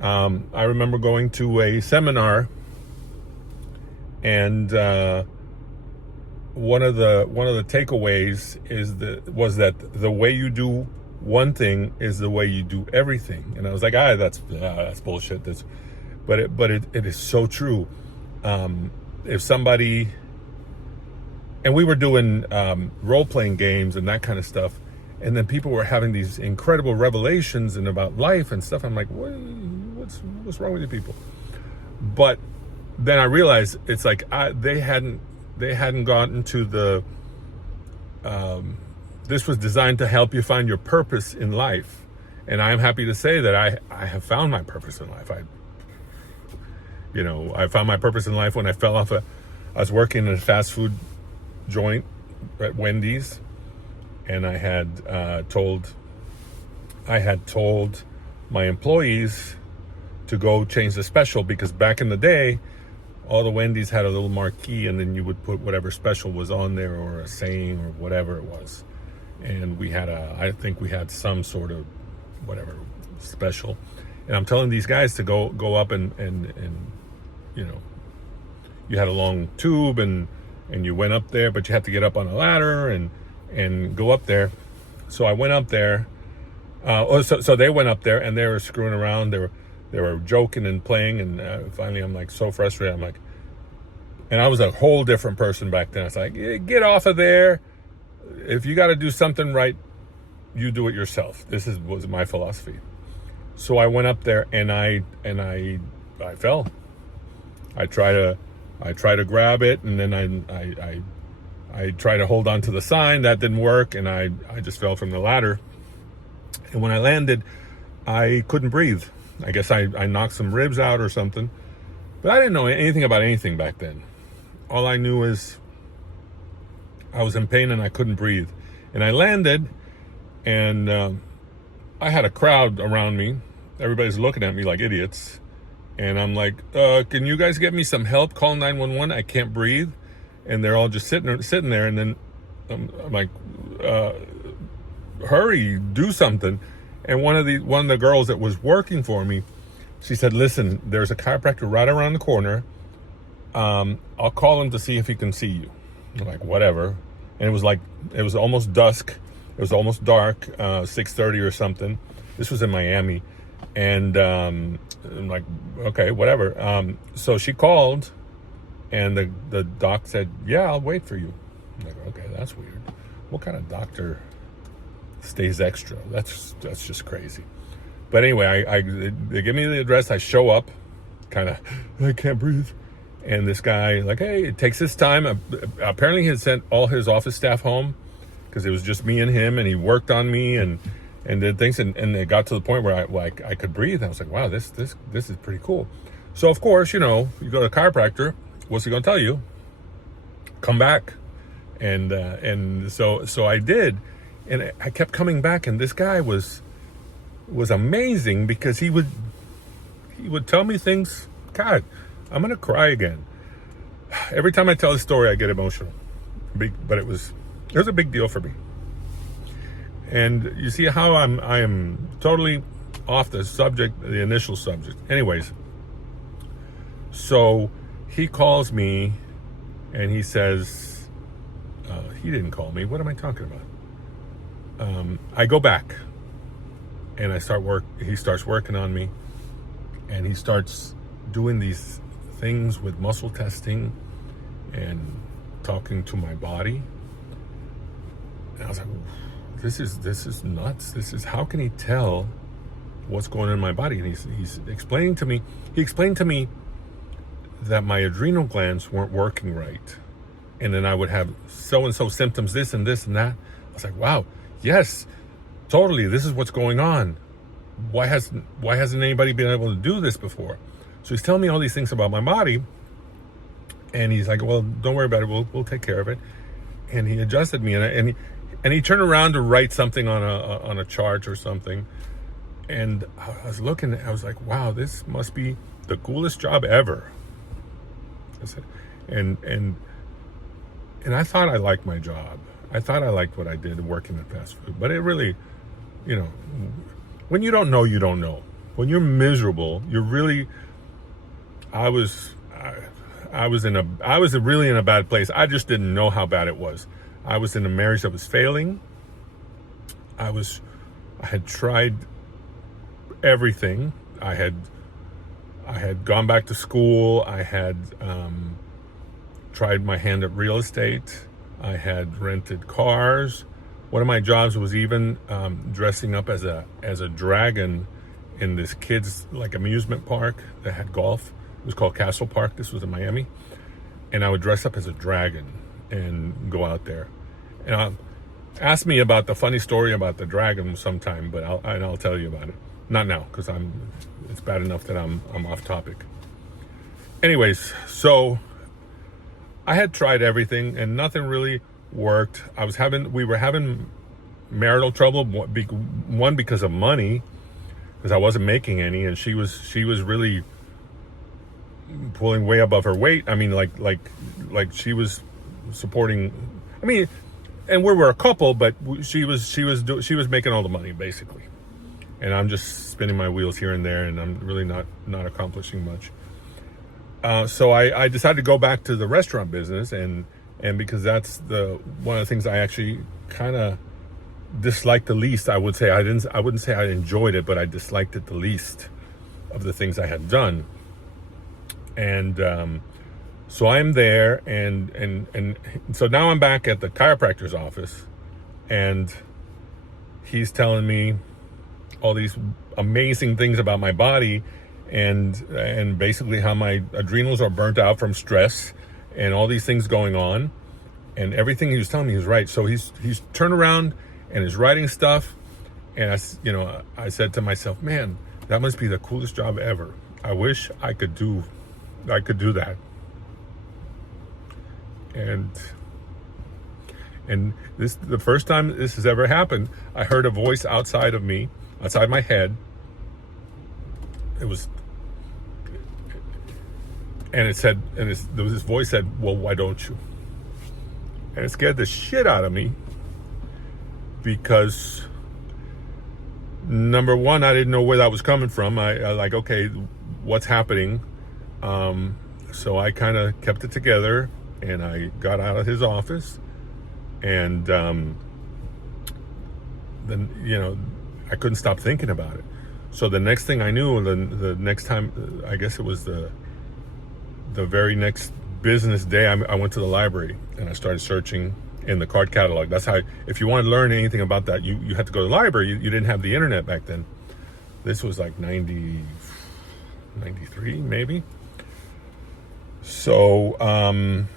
I remember going to a seminar, and one of the takeaways was that the way you do one thing is the way you do everything. And I was like, that's bullshit. But it is so true. If somebody, and we were doing role-playing games and that kind of stuff, and then people were having these incredible revelations and about life and stuff. I'm like, what's wrong with you people? But then I realized it's like they hadn't gotten to the this was designed to help you find your purpose in life. And I am happy to say that I have found my purpose in life. I found my purpose in life when I fell off I was working in a fast food joint at Wendy's, and I had told my employees to go change the special, because back in the day, all the Wendy's had a little marquee, and then you would put whatever special was on there, or a saying, or whatever it was. And I think we had some sort of whatever special. And I'm telling these guys to go up and you had a long tube, and you went up there, but you had to get up on a ladder and go up there. So I went up there. So they went up there, and they were screwing around. They were joking and playing, and finally I'm like so frustrated. I'm like, and I was a whole different person back then. I was like, get off of there. If you got to do something right, you do it yourself. Was my philosophy. So I went up there, and I fell. I try to grab it, and then I try to hold on to the sign. That didn't work, and I just fell from the ladder. And when I landed, I couldn't breathe. I guess I knocked some ribs out or something. But I didn't know anything about anything back then. All I knew is I was in pain and I couldn't breathe. And I landed, and I had a crowd around me. Everybody's looking at me like idiots. And I'm like, can you guys get me some help? Call 911. I can't breathe. And they're all just sitting there. And then I'm like, hurry, do something. And one of the girls that was working for me, she said, listen, there's a chiropractor right around the corner. I'll call him to see if he can see you. I'm like, whatever. And it was almost dusk. It was almost dark, 6:30 or something. This was in Miami. And I'm like, okay, whatever. So she called, and the doc said, yeah, I'll wait for you. I'm like, okay, that's weird. What kind of doctor stays extra? That's just crazy. But anyway, they give me the address. I show up, kind of, I can't breathe. And this guy, like, hey, it takes his time. Apparently he had sent all his office staff home, because it was just me and him, and he worked on me and did things. And it got to the point where I could breathe. I was like, wow, this is pretty cool. So of course, you go to a chiropractor, what's he going to tell you? Come back. And so I did. And I kept coming back, and this guy was amazing, because he would tell me things. God, I'm gonna cry again. Every time I tell this story, I get emotional. But it was a big deal for me. And you see how I am totally off the subject, the initial subject. Anyways, so he calls me, and he says, he didn't call me. What am I talking about? I go back, and he starts working on me, and he starts doing these things with muscle testing and talking to my body. And I was like, this is nuts. How can he tell what's going on in my body? And he's explaining to me, he explained to me that my adrenal glands weren't working right. And then I would have so-and-so symptoms, this and this and that. I was like, wow, yes, totally. This is what's going on. Why hasn't anybody been able to do this before? So he's telling me all these things about my body, and he's like, well, don't worry about it. We'll take care of it. And he adjusted me, and he turned around to write something on a chart or something. And I was looking, I was like, wow, this must be the coolest job ever. I said, and I thought I liked my job. I thought I liked what I did working in fast food. But it really, when you don't know, you don't know. when you're miserable, you're really. I was really in a bad place. I just didn't know how bad it was. I was in a marriage that was failing. I had tried everything. I had gone back to school. I had tried my hand at real estate. I had rented cars. One of my jobs was even dressing up as a dragon in this kids like amusement park that had golf. It was called Castle Park. This was in Miami, and I would dress up as a dragon and go out there. And ask me about the funny story about the dragon sometime, but I'll tell you about it. Not now, because it's bad enough that I'm off topic. Anyways, so I had tried everything and nothing really worked. We were having marital trouble. One because of money, because I wasn't making any, and she was really pulling way above her weight. I mean, like she was supporting. I mean, and we were a couple, but she was making all the money basically, and I'm just spinning my wheels here and there, and I'm really not accomplishing much. So I decided to go back to the restaurant business, and because that's one of the things I actually kind of disliked the least. I wouldn't say I enjoyed it, but I disliked it the least of the things I had done. And so I'm there, and so now I'm back at the chiropractor's office, and he's telling me all these amazing things about my body, and basically how my adrenals are burnt out from stress, and all these things going on, and everything he was telling me is right. So he's turned around and is writing stuff, and I said to myself, man, that must be the coolest job ever. I wish I could do that. And this the first time this has ever happened. I heard a voice outside of me, outside my head. This voice said, well, why don't you? And it scared the shit out of me, because number one, I didn't know where that was coming from. I like, okay, what's happening? So I kind of kept it together, and I got out of his office, and then I couldn't stop thinking about it. So the next thing I knew, the next time, I guess it was the very next business day, I went to the library and I started searching in the card catalog. That's how, if you wanted to learn anything about that, you had to go to the library. You didn't have the internet back then. This was like 90, 93 maybe. So I'm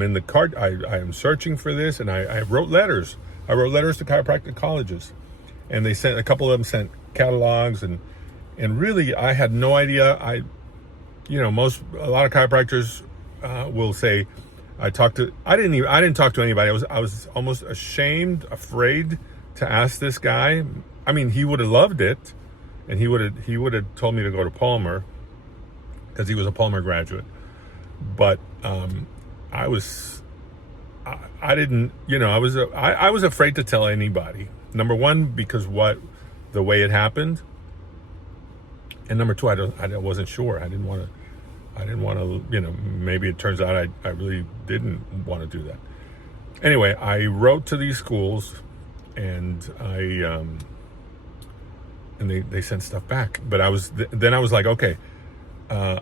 in the card. I am searching for this, and I wrote letters. I wrote letters to chiropractic colleges, and they sent, a couple of them sent catalogs, and really I had no idea. A lot of chiropractors will say, I didn't talk to anybody. I was almost ashamed, afraid to ask this guy. I mean, he would have loved it, and he would have told me to go to Palmer, because he was a Palmer graduate. But I was afraid to tell anybody. Number one, because the way it happened, and number two, I wasn't sure. I didn't want to, maybe it turns out I really didn't want to do that. Anyway, I wrote to these schools, and they sent stuff back. But I was like, okay, I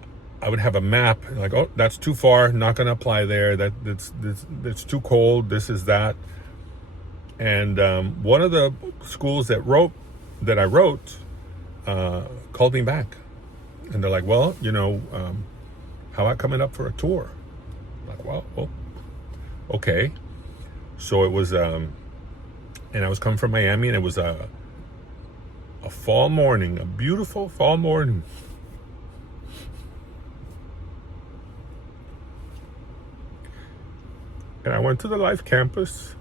would have a map, like, oh, that's too far, not going to apply there. That's too cold. This is that. And one of the schools that I wrote called me back, and they're like, well, how about coming up for a tour? I'm like, well, okay. So it was, and I was coming from Miami, and it was a fall morning, a beautiful fall morning. And I went to the Life campus,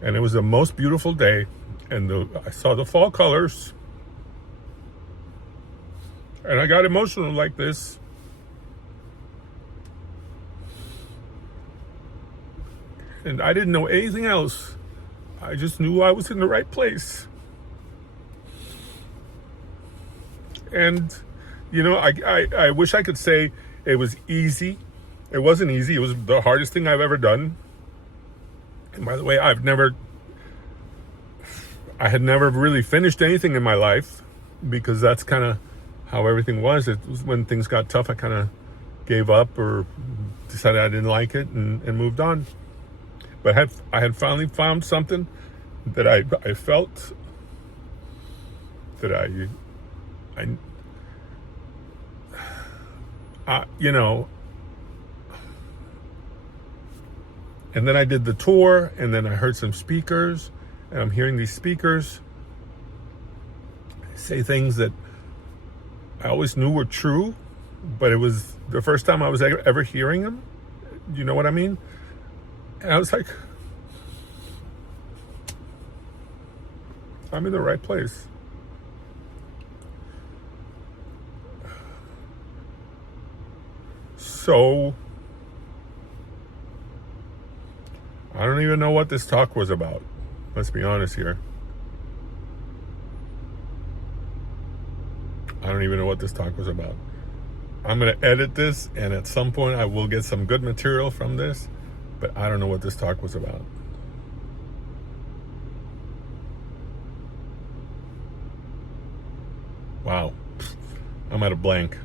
and it was the most beautiful day, and I saw the fall colors, and I got emotional like this. And I didn't know anything else. I just knew I was in the right place. And, you know, I wish I could say it was easy. It wasn't easy. It was the hardest thing I've ever done. And by the way, I had never really finished anything in my life, because that's kind of how everything was. It was when things got tough, I kind of gave up or decided I didn't like it and moved on. But I had finally found something that I felt that you know, and then I did the tour, and then I heard some speakers, and I'm hearing these speakers say things that I always knew were true, but it was the first time I was ever hearing them. You know what I mean? And I was like, I'm in the right place. So, I don't even know what this talk was about. Let's be honest here. I don't even know what this talk was about. I'm going to edit this, and at some point I will get some good material from this, but I don't know what this talk was about. Wow. I'm at a blank.